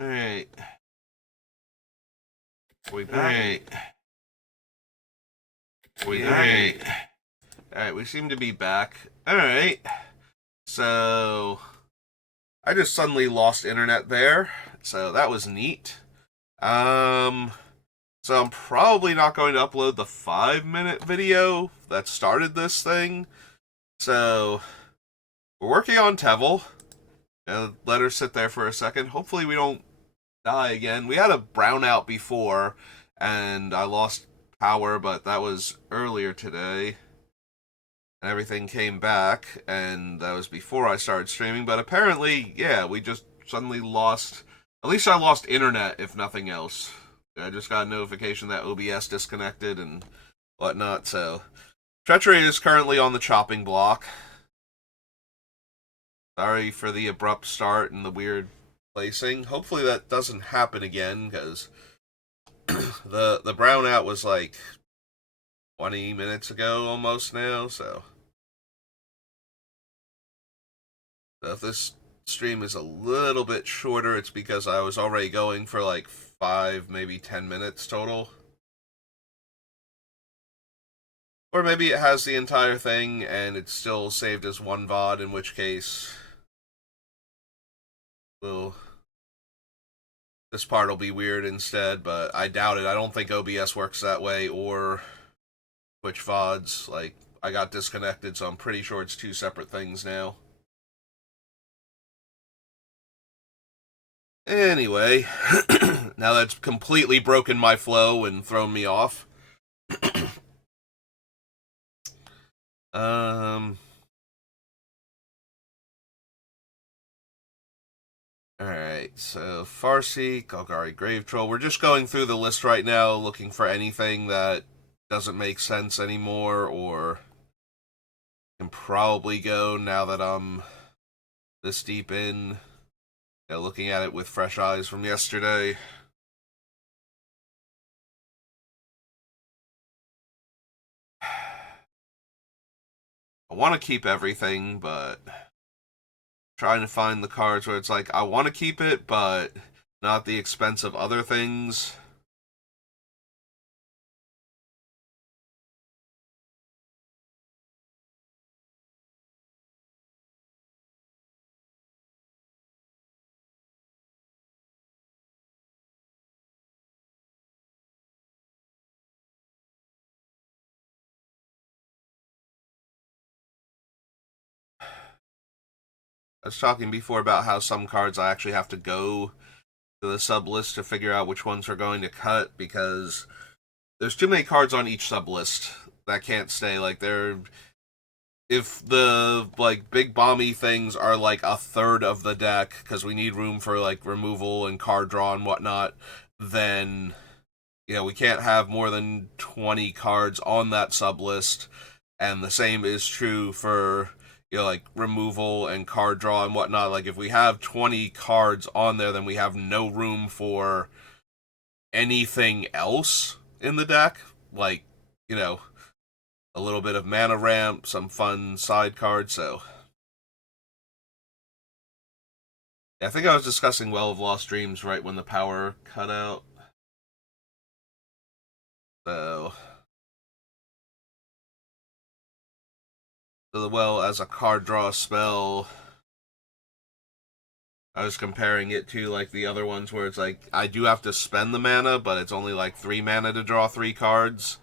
Alright. We back. Alright. Alright, we seem to be back. Alright. So, I just suddenly lost internet there. So, that was neat. So I'm probably not going to upload the 5-minute video that started this thing. So, we're working on Teval. Let her sit there for a second. Hopefully we don't die again. We had a brownout before, and I lost power, but that was earlier today. And everything came back, and that was before I started streaming. But apparently, yeah, we just suddenly lost... At least I lost internet, if nothing else. I just got a notification that OBS disconnected and whatnot, so... Treachery is currently on the chopping block. Sorry for the abrupt start and the weird placing. Hopefully that doesn't happen again, because the brownout was like 20 minutes ago almost now, so if this stream is a little bit shorter, it's because I was already going for like 5, maybe 10 minutes total. Or maybe it has the entire thing and it's still saved as one VOD, in which case, well, this part will be weird instead, but I doubt it. I don't think OBS works that way, or Twitch VODs. Like, I got disconnected, so I'm pretty sure it's two separate things now. Anyway, now that's completely broken my flow and thrown me off. Alright, so Farsi, Golgari Grave Troll. We're just going through the list right now, looking for anything that doesn't make sense anymore, or can probably go now that I'm this deep in, looking at it with fresh eyes from yesterday. I want to keep everything, but trying to find the cards where it's like, I want to keep it, but not at the expense of other things. I was talking before about how some cards I actually have to go to the sub list to figure out which ones are going to cut, because there's too many cards on each sub list that can't stay. Like, they're... If the, like, big bomby things are, like, a third of the deck, because we need room for, like, removal and card draw and whatnot, then, we can't have more than 20 cards on that sub list. And the same is true for, like, removal and card draw and whatnot. Like, if we have 20 cards on there, then we have no room for anything else in the deck. Like, a little bit of mana ramp, some fun side cards, so... Yeah, I think I was discussing Well of Lost Dreams right when the power cut out. So the Well as a card draw spell, I was comparing it to, like, the other ones where it's like, I do have to spend the mana, but it's only like 3 mana to draw 3 cards.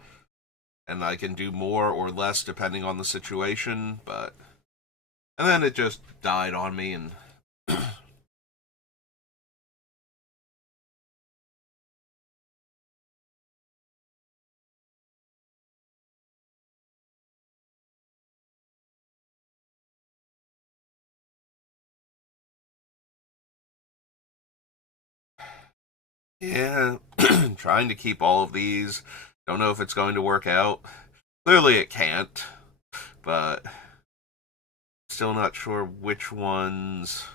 And I can do more or less depending on the situation, but... And then it just died on me, and... Yeah, trying to keep all of these. Don't know if it's going to work out. Clearly it can't, but still not sure which ones.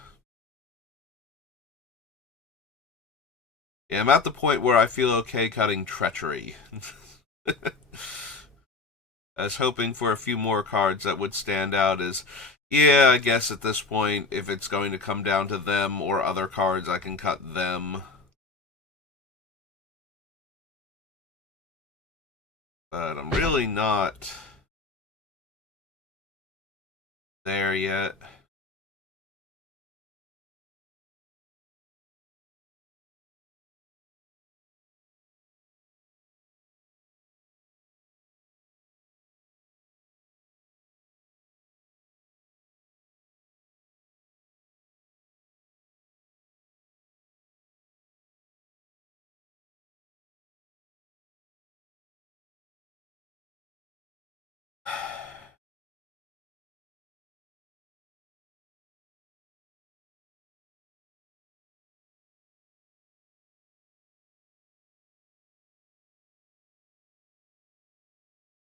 Yeah, I'm at the point where I feel okay cutting Treachery. I was hoping for a few more cards that would stand out as, Yeah, I guess at this point, if it's going to come down to them or other cards, I can cut them. But I'm really not there yet.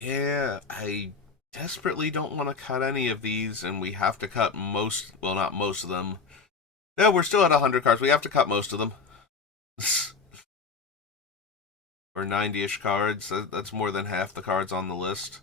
Yeah, I desperately don't want to cut any of these, and we have to cut most, well, not most of them. Yeah, we're still at 100 cards. We have to cut most of them. Or 90-ish cards. That's more than half the cards on the list.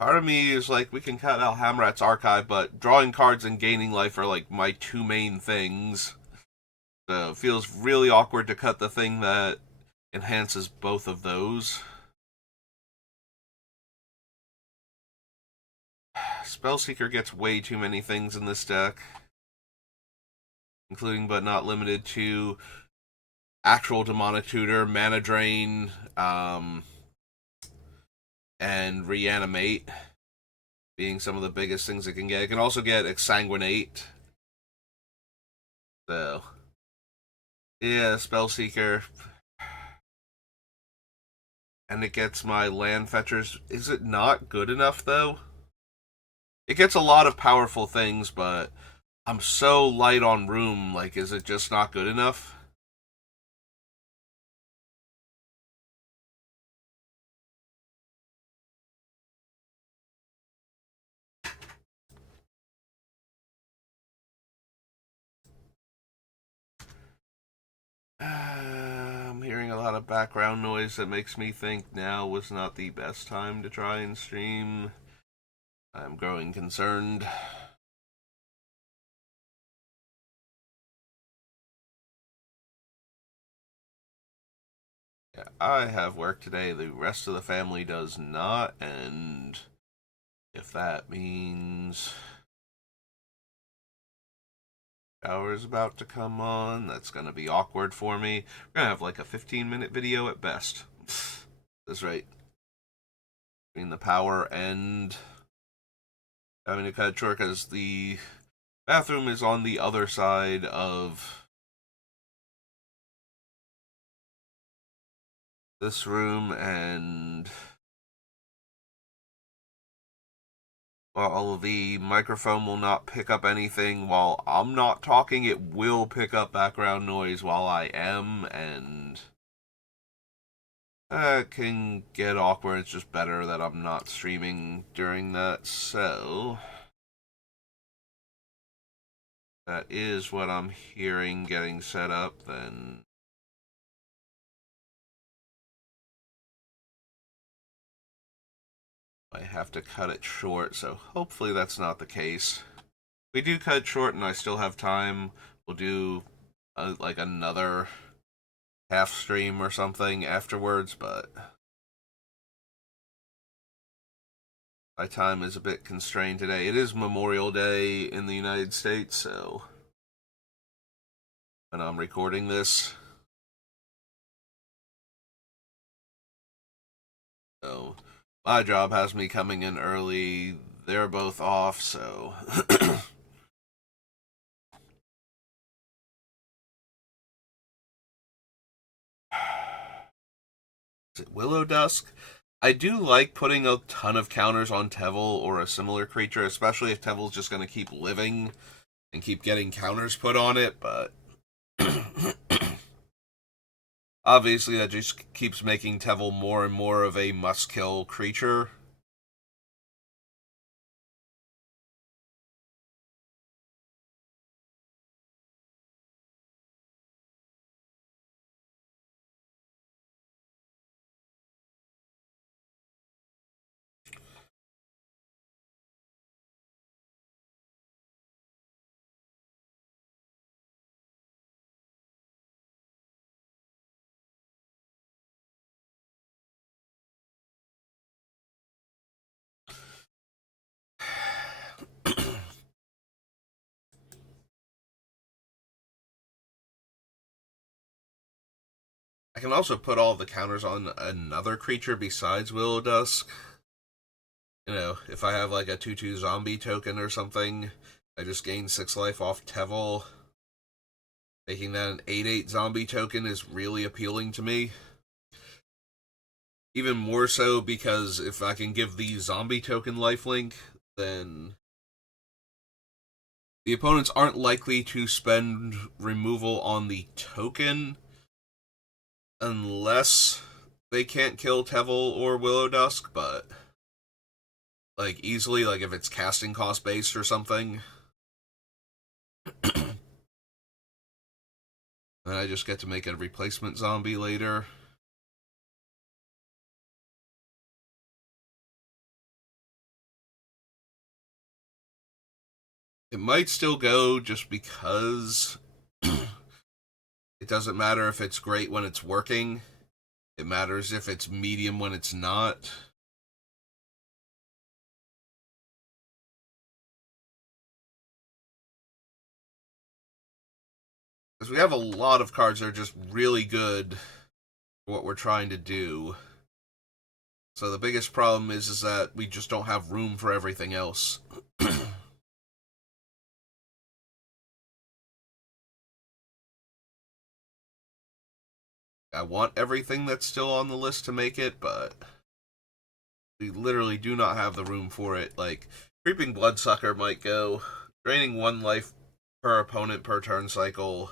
Part of me is like, we can cut out Hamrat's archive, but drawing cards and gaining life are like my two main things. So it feels really awkward to cut the thing that enhances both of those. Spellseeker gets way too many things in this deck, including but not limited to actual Demonic Tutor, Mana Drain, and Reanimate being some of the biggest things it can get. It can also get Exsanguinate. So, yeah, Spellseeker. And it gets my land fetchers. Is it not good enough, though? It gets a lot of powerful things, but I'm so light on room. Like, is it just not good enough? I'm hearing a lot of background noise that makes me think now was not the best time to try and stream. I'm growing concerned. Yeah, I have work today. The rest of the family does not, and if that means shower's about to come on, that's going to be awkward for me. We're going to have like a 15-minute video at best. That's right. Between the power and having to cut it short, because the bathroom is on the other side of this room, and while the microphone will not pick up anything while I'm not talking, it will pick up background noise while I am, and that can get awkward. It's just better that I'm not streaming during that, so that is what I'm hearing getting set up. Then I have to cut it short, so hopefully that's not the case. If we do cut it short and I still have time, we'll do like another half stream or something afterwards, but my time is a bit constrained today. It is Memorial Day in the United States, so when I'm recording this, so my job has me coming in early. They're both off, so is it Willow Dusk? I do like putting a ton of counters on Teval or a similar creature, especially if Teval's just going to keep living and keep getting counters put on it, but obviously that just keeps making Teval more and more of a must-kill creature. I can also put all the counters on another creature besides Willow Dusk. You know, if I have like a 2/2 zombie token or something, I just gain 6 life off Teval. Making that an 8/8 zombie token is really appealing to me. Even more so because if I can give the zombie token lifelink, then the opponents aren't likely to spend removal on the token unless they can't kill Teval or Willow Dusk, but like easily, like if it's casting cost based or something, then I just get to make a replacement zombie later. It might still go just because it doesn't matter if it's great when it's working. It matters if it's medium when it's not. Because we have a lot of cards that are just really good for what we're trying to do. So the biggest problem is that we just don't have room for everything else. I want everything that's still on the list to make it, but we literally do not have the room for it. Like, Creeping Bloodsucker might go. Draining 1 life per opponent per turn cycle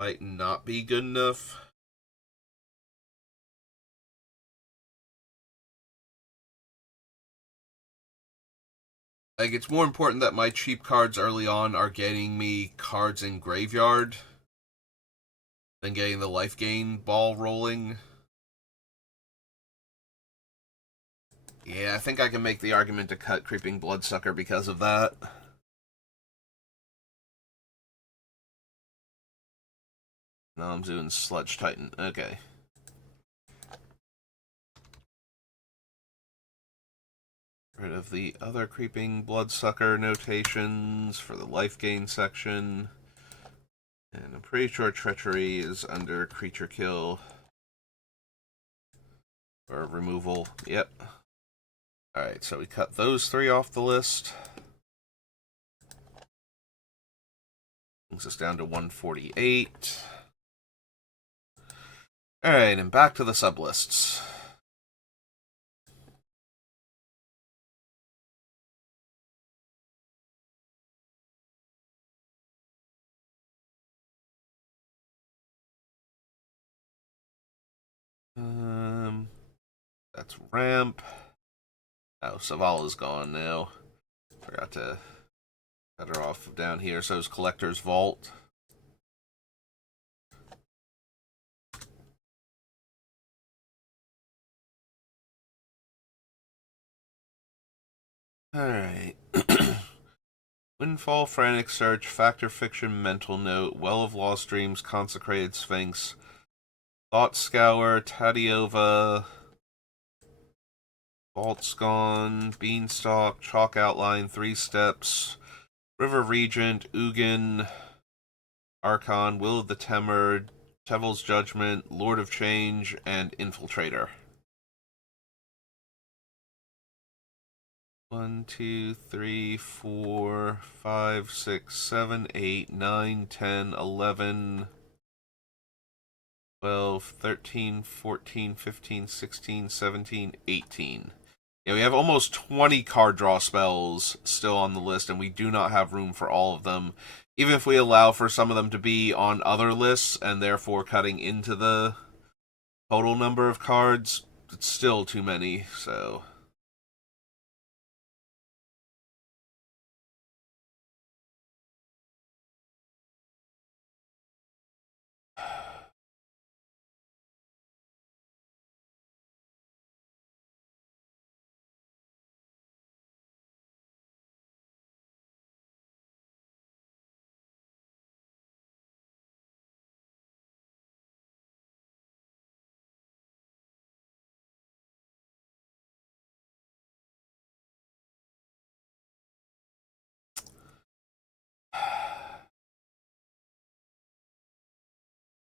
might not be good enough. Like, it's more important that my cheap cards early on are getting me cards in graveyard than getting the life gain ball rolling. Yeah, I think I can make the argument to cut Creeping Bloodsucker because of that. No, I'm doing Sludge Titan. Okay. Rid of the other Creeping Bloodsucker notations for the life gain section. And I'm pretty sure Treachery is under Creature Kill. Or removal. Yep. Alright, so we cut those 3 off the list. Brings us down to 148. Alright, and back to the sublists. That's Ramp. Oh, Savala's gone now. Forgot to cut her off down here. So is Collector's Vault. Alright. Windfall, Frantic Search, Factor Fiction, Mental Note, Well of Lost Dreams, Consecrated Sphinx, Thought Scour, Tadiova, Vault's Gone, Beanstalk, Chalk Outline, 3 Steps, River Regent, Ugin, Archon, Will of the Temur, Tevil's Judgment, Lord of Change, and Infiltrator. 1, 2, 3, 4, 5, 6, 7, 8, 9, 10, 11. 12, 13, 14, 15, 16, 17, 18. Yeah, we have almost 20 card draw spells still on the list, and we do not have room for all of them. Even if we allow for some of them to be on other lists, and therefore cutting into the total number of cards, it's still too many, so...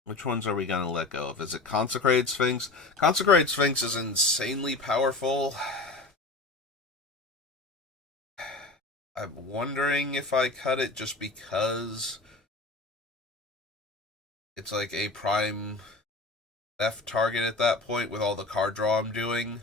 Which ones are we going to let go of? Is it Consecrated Sphinx? Consecrated Sphinx is insanely powerful. I'm wondering if I cut it just because it's like a prime theft target at that point with all the card draw I'm doing.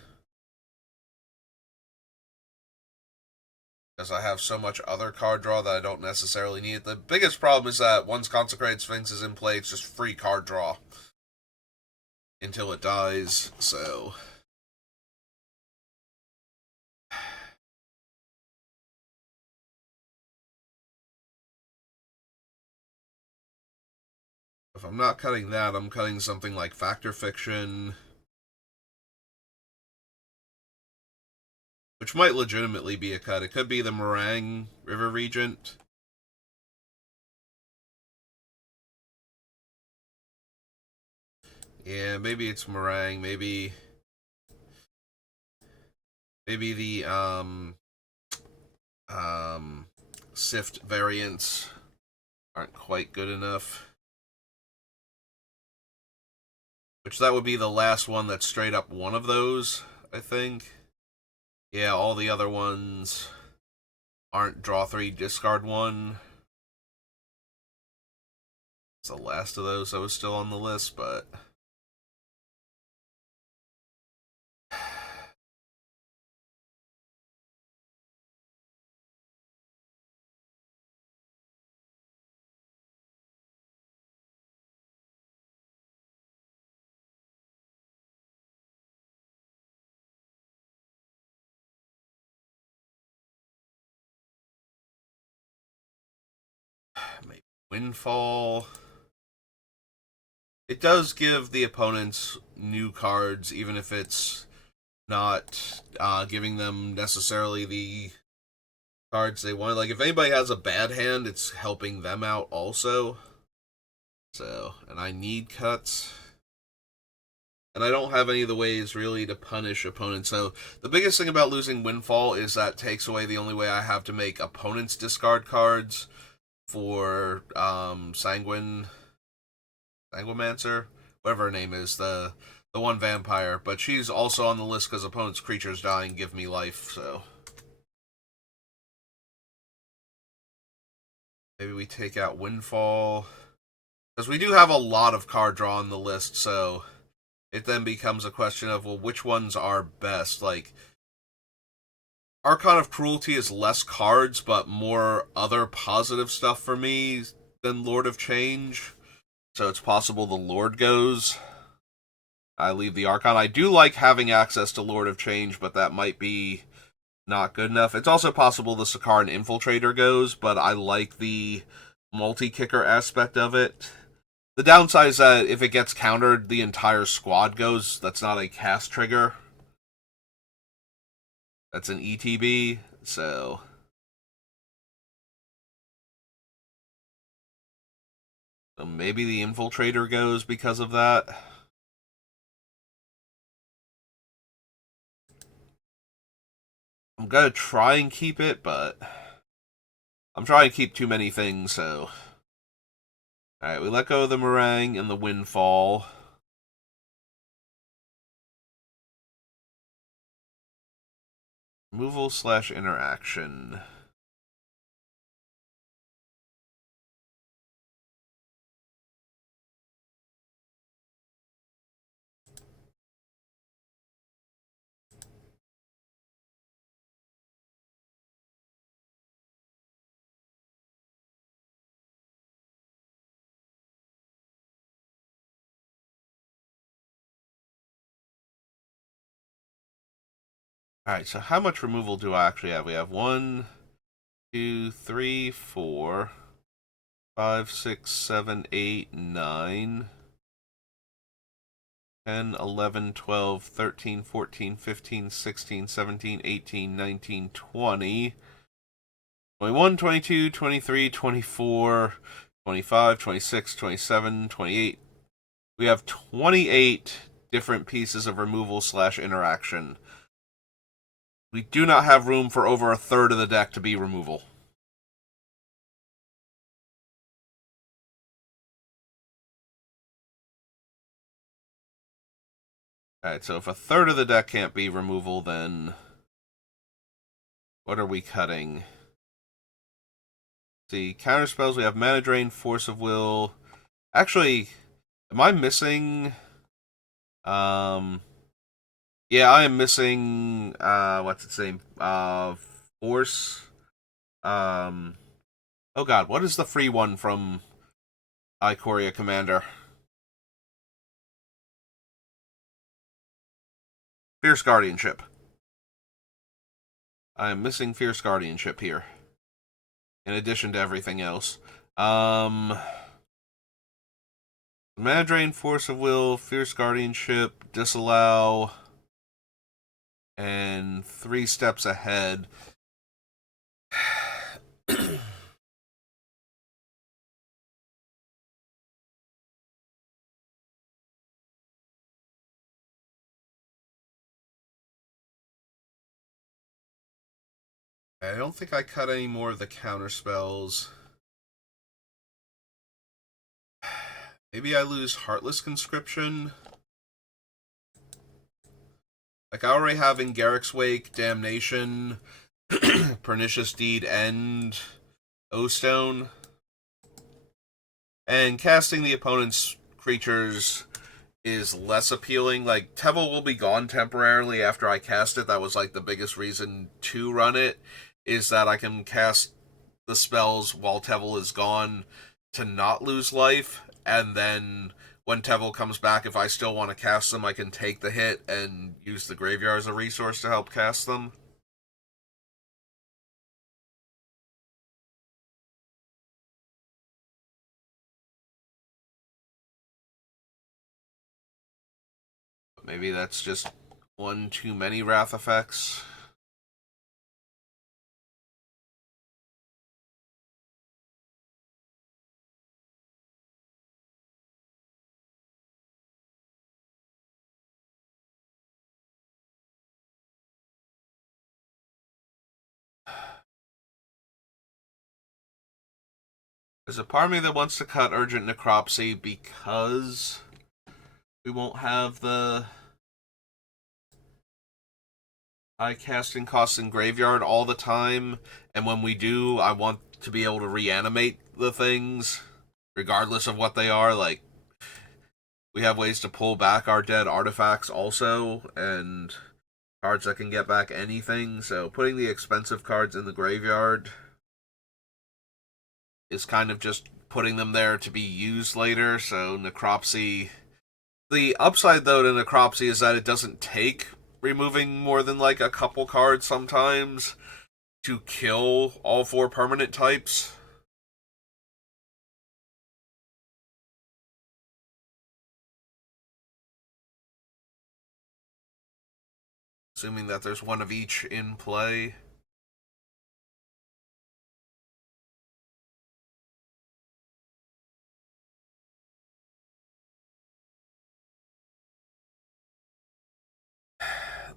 Because I have so much other card draw that I don't necessarily need it. The biggest problem is that once Consecrated Sphinx is in play, it's just free card draw until it dies, so... If I'm not cutting that, I'm cutting something like Factor Fiction, which might legitimately be a cut. It could be the Meringue River Regent. Yeah, maybe it's Meringue. Maybe the Sift variants aren't quite good enough. Which that would be the last one that's straight up one of those, I think. Yeah, all the other ones aren't draw 3, discard 1. It's the last of those that was still on the list, but... maybe Windfall. It does give the opponents new cards, even if it's not giving them necessarily the cards they want. Like, if anybody has a bad hand, it's helping them out also. So, and I need cuts. And I don't have any of the ways really to punish opponents. So the biggest thing about losing Windfall is that takes away the only way I have to make opponents discard cards for Sanguimancer, whatever her name is, the one vampire. But she's also on the list because opponents' creatures die and give me life. So maybe we take out Windfall, because we do have a lot of card draw on the list. So it then becomes a question of, well, which ones are best? Like, Archon of Cruelty is less cards, but more other positive stuff for me than Lord of Change. So it's possible the Lord goes. I leave the Archon. I do like having access to Lord of Change, but that might be not good enough. It's also possible the Sakaran Infiltrator goes, but I like the multi-kicker aspect of it. The downside is that if it gets countered, the entire squad goes. That's not a cast trigger. That's an ETB, so... maybe the Infiltrator goes because of that. I'm gonna try and keep it, but... I'm trying to keep too many things, so... Alright, we let go of the Meringue and the Windfall. Removal / interaction. Alright, so how much removal do I actually have? We have 1, 2, 3, 4, 5, 6, 7, 8, 9, 10, 11, 12, 13, 14, 15, 16, 17, 18, 19, 20, 21, 22, 23, 24, 25, 26, 27, 28. We have 28 different pieces of removal slash interaction. We do not have room for over a third of the deck to be removal. Alright, so if a third of the deck can't be removal, then what are we cutting? See, counter spells, we have Mana Drain, Force of Will. Actually, am I missing... Yeah, I am missing, what's its name? Force. Oh god, what is the free one from Ikoria Commander? Fierce Guardianship. I am missing Fierce Guardianship here. In addition to everything else. Mana Drain, Force of Will, Fierce Guardianship, Disallow, and 3 steps ahead. I don't think I cut any more of the counter spells. Maybe I lose Heartless Conscription. Like, I already have in Garrick's Wake, Damnation, Pernicious Deed, and O-Stone. And casting the opponent's creatures is less appealing. Like, Teval will be gone temporarily after I cast it. That was, like, the biggest reason to run it, is that I can cast the spells while Teval is gone to not lose life, and then when Teval comes back, if I still want to cast them, I can take the hit and use the graveyard as a resource to help cast them. But maybe that's just one too many Wrath effects. There's a part of me that wants to cut Urgent Necropsy because we won't have the high casting costs in Graveyard all the time, and when we do, I want to be able to reanimate the things, regardless of what they are. Like, we have ways to pull back our dead artifacts also, and cards that can get back anything, so putting the expensive cards in the graveyard is kind of just putting them there to be used later, so Necropsy... The upside, though, to Necropsy is that it doesn't take removing more than, like, a couple cards sometimes to kill all 4 permanent types. Assuming that there's one of each in play.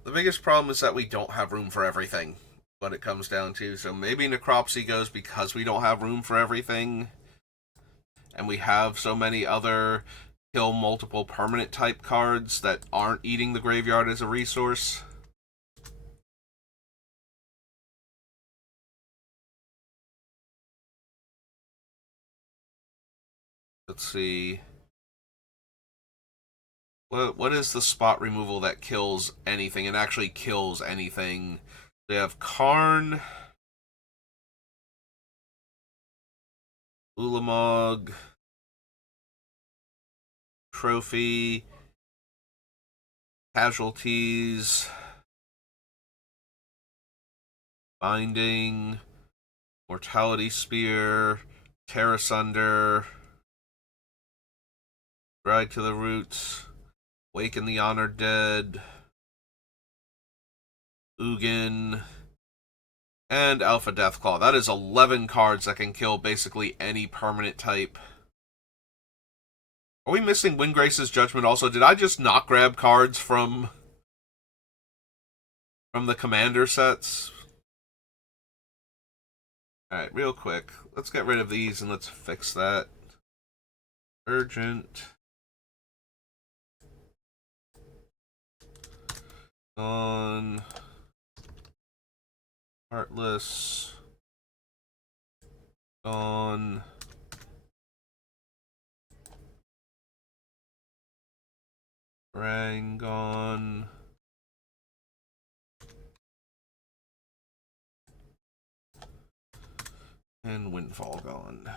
The biggest problem is that we don't have room for everything, what it comes down to. So maybe Necropsy goes because we don't have room for everything, and we have so many other kill multiple permanent type cards that aren't eating the graveyard as a resource. Let's see. What is the spot removal that kills anything and actually kills anything? They have Karn, Ulamog, Trophy, Casualties, Binding, Mortality Spear, Tear Asunder, Drag to the Roots, Waken the Honored Dead, Ugin, and Alpha Deathclaw. That is 11 cards that can kill basically any permanent type. Are we missing Windgrace's Judgment also? Did I just not grab cards from the commander sets? Alright, real quick. Let's get rid of these and let's fix that. Urgent. On. Heartless. On. Rangon. And Windfall gone.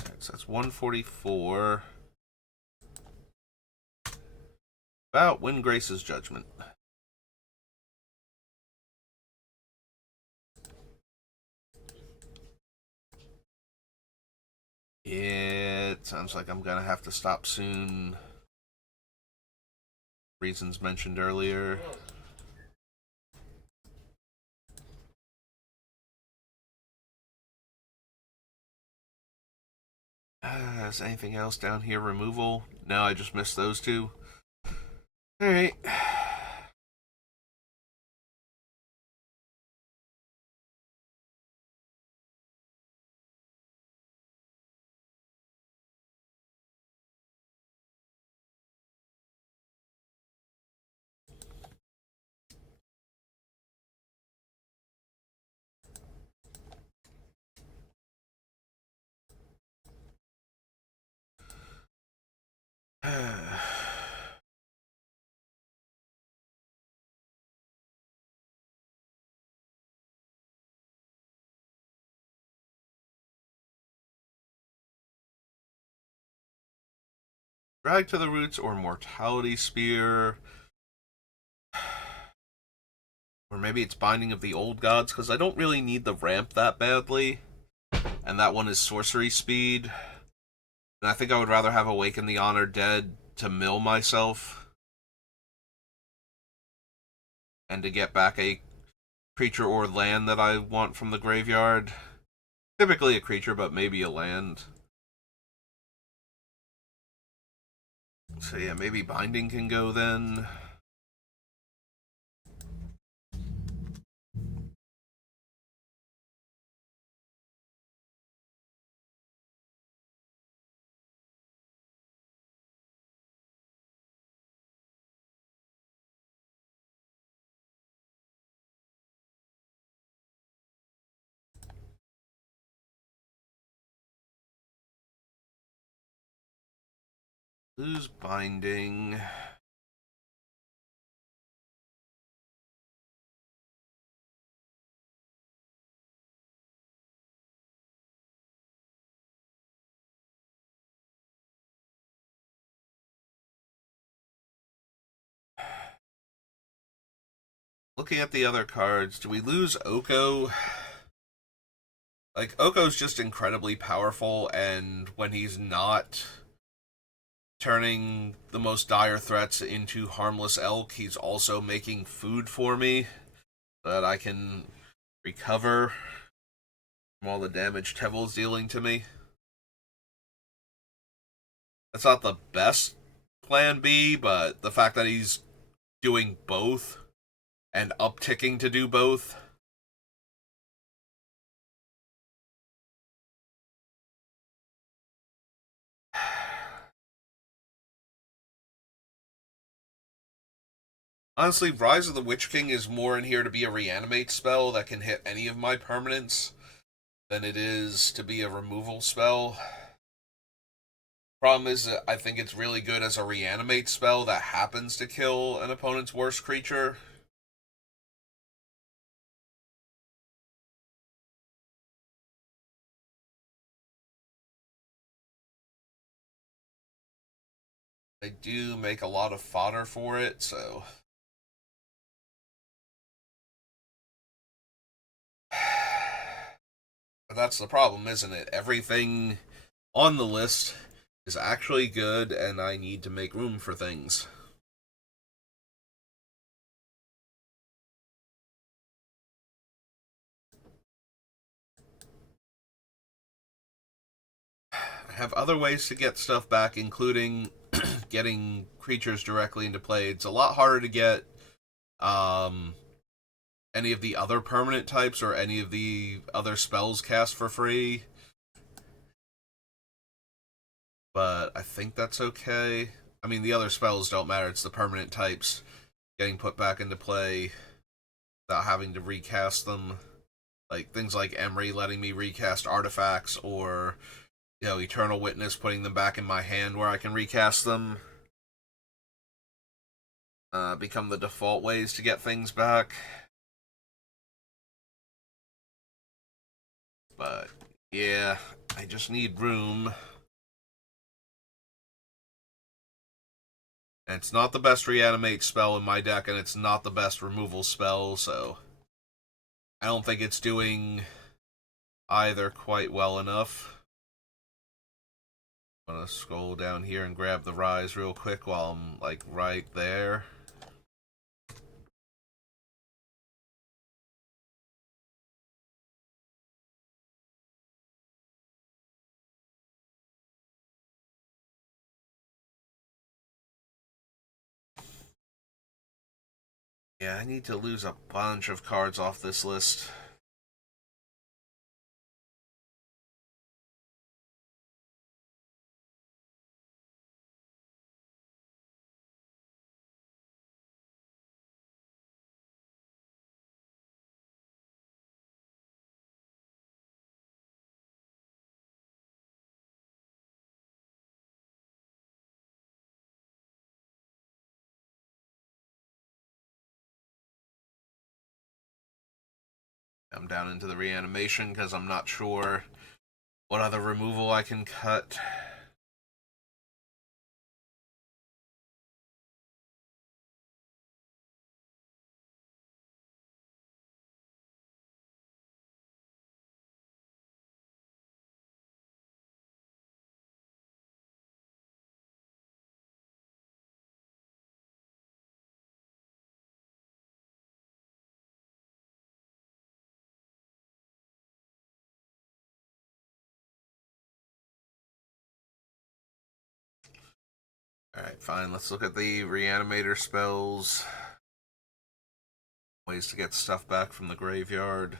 Alright, so that's 144. About Windgrace's Judgment. It sounds like I'm gonna have to stop soon. Reasons mentioned earlier. Is anything else down here? Removal? No, I just missed those two. Alright. Drag to the Roots or Mortality Spear. Or maybe it's Binding of the Old Gods, because I don't really need the ramp that badly. And that one is Sorcery Speed. And I think I would rather have Awaken the Honored Dead to mill myself. And to get back a creature or land that I want from the graveyard. Typically a creature, but maybe a land. So yeah, maybe Binding can go then. Lose Binding. Looking at the other cards, do we lose Oko? Like, Oko's just incredibly powerful, and when he's not turning the most dire threats into harmless elk, he's also making food for me so that I can recover from all the damage Teval's dealing to me. That's not the best plan B, but the fact that he's doing both and upticking to do both. Honestly, Rise of the Witch King is more in here to be a reanimate spell that can hit any of my permanents than it is to be a removal spell. Problem is that I think it's really good as a reanimate spell that happens to kill an opponent's worst creature. I do make a lot of fodder for it, so... But that's the problem, isn't it? Everything on the list is actually good, and I need to make room for things. I have other ways to get stuff back, including getting creatures directly into play. It's a lot harder to get um, any of the other permanent types or any of the other spells cast for free. But I think that's okay. I mean, the other spells don't matter. It's the permanent types getting put back into play without having to recast them. Like things like Emery letting me recast artifacts, or Eternal Witness putting them back in my hand where I can recast them. Become the default ways to get things back. But yeah, I just need room. And it's not the best reanimate spell in my deck, and it's not the best removal spell, so I don't think it's doing either quite well enough. I'm gonna scroll down here and grab the Rise real quick while I'm like right there. Yeah, I need to lose a bunch of cards off this list. I'm down into the reanimation because I'm not sure what other removal I can cut. Alright, fine. Let's look at the reanimator spells. Ways to get stuff back from the graveyard.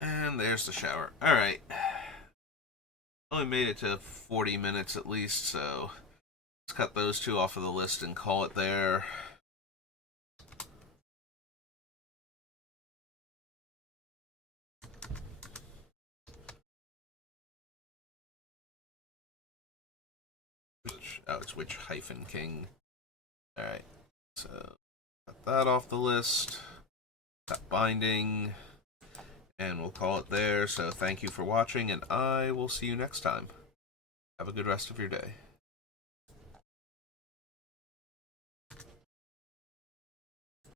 And there's the shower. Alright. Only made it to 40 minutes at least, so let's cut those two off of the list and call it there. Oh, it's Witch-King. Alright, so cut that off the list. Got binding. And we'll call it there. So thank you for watching, and I will see you next time. Have a good rest of your day.